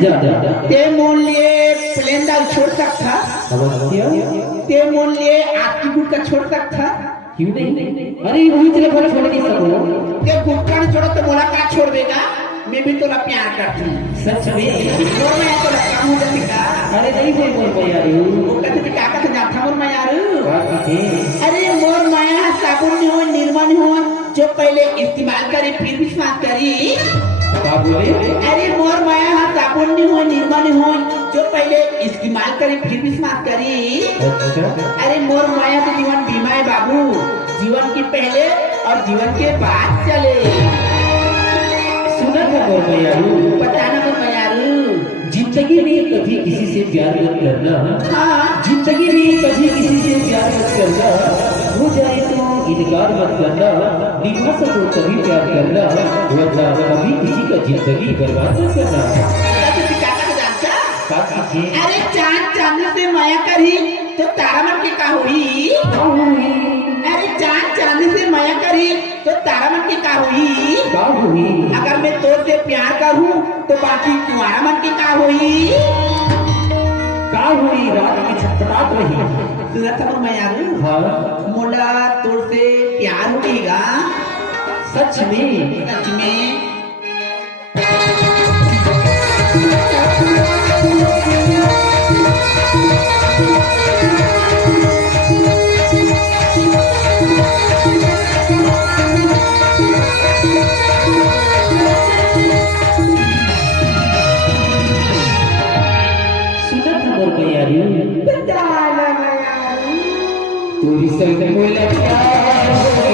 ते मोल लिए प्लेन दाल छोड़ सकता अवश्य ते मोल लिए आटी गुटका छोड़ सकता क्यों नहीं अरे वही तेरे घर छोड़ नहीं सको ते गुटका छोड़ो तो मोला का छोड़ देगा मैं भी तोला प्यार करती हूँ सच में और मैं तो लगता हूँ जैसे का अरे नहीं बोल यार वो कहते का का जाता मोर मैं यार बात है अरे मोर माया साबुन नहीं हो निर्मा नहीं हो जो पहले इस्तेमाल करे फिर विश्वास करी क्या बोले अरे मोर माया हाँ साबुन नहीं हो निर्मा नहीं हो जो पहले इस्तेमाल करे फिर विश्वास करी अच्छा अरे मोर माया तो जीवन बीमा है बाबू जीवन के पहले और जीवन के बाद चले सुना था बोल यारू बताना मोर मायारू जिंदगी में कभी किसी से प्यार मत करना हाँ जिंदगी में कभी किसी से प्यार मत करना हो जाए तो इनकार मत करना निभा सको तभी प्यार करना वरना कभी किसी का जिंदगी बर्बाद मत करना अरे चांद चांद से माया करी तो तारा मन के का हुई अरे चांद चांद से माया करी तो तारा मन के का हुई अगर मैं तो से प्यार करूं तो बाकी तुम्हारा मन के का हुई रात की छटपटाट रही सुना था मैं यार हाँ मोला तोड़ से प्यार होगा सच में सच में तोरी संग मोला प्यार तोरी संग मोला प्यार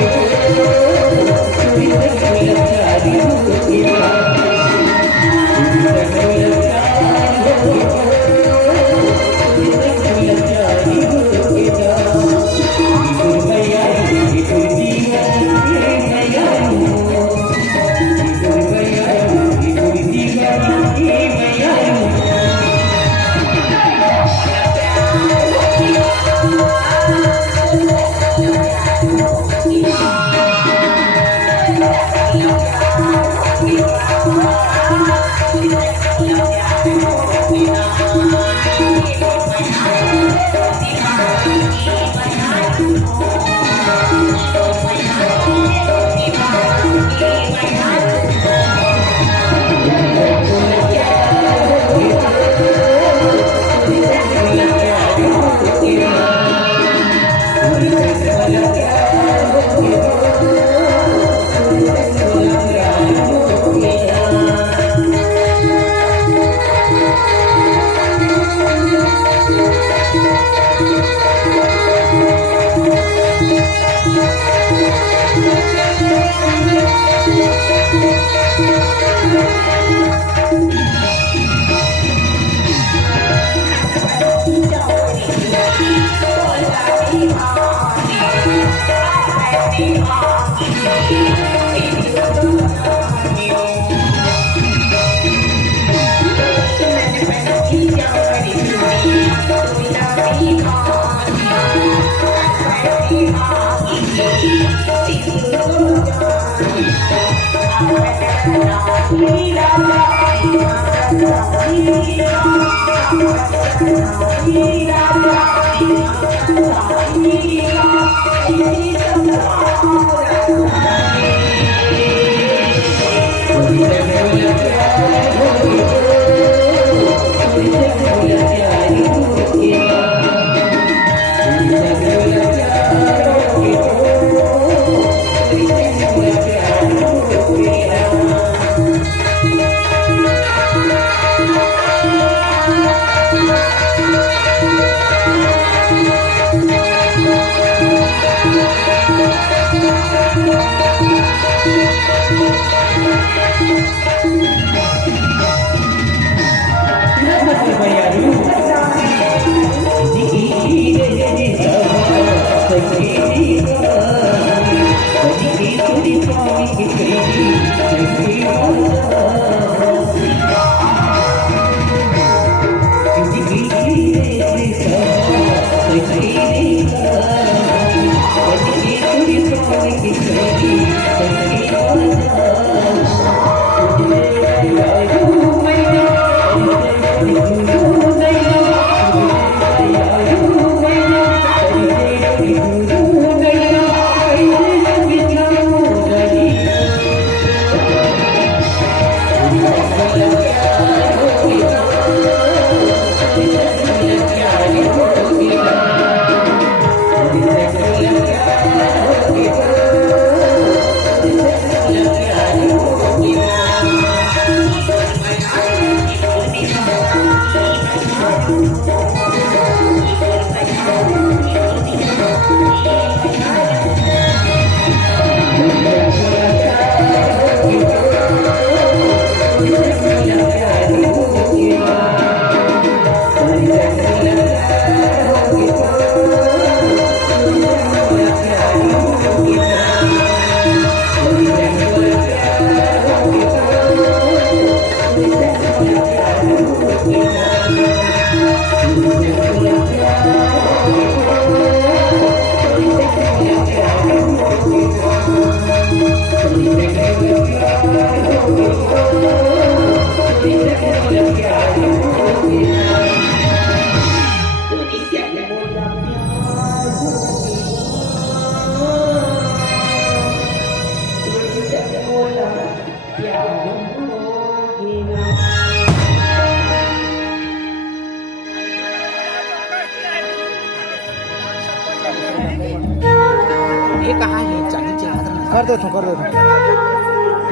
कहाँ है चांदी चेहरा कर देता हूँ, कर देता हूँ।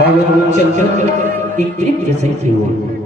और चल चल एक ट्रिप जैसे की ओर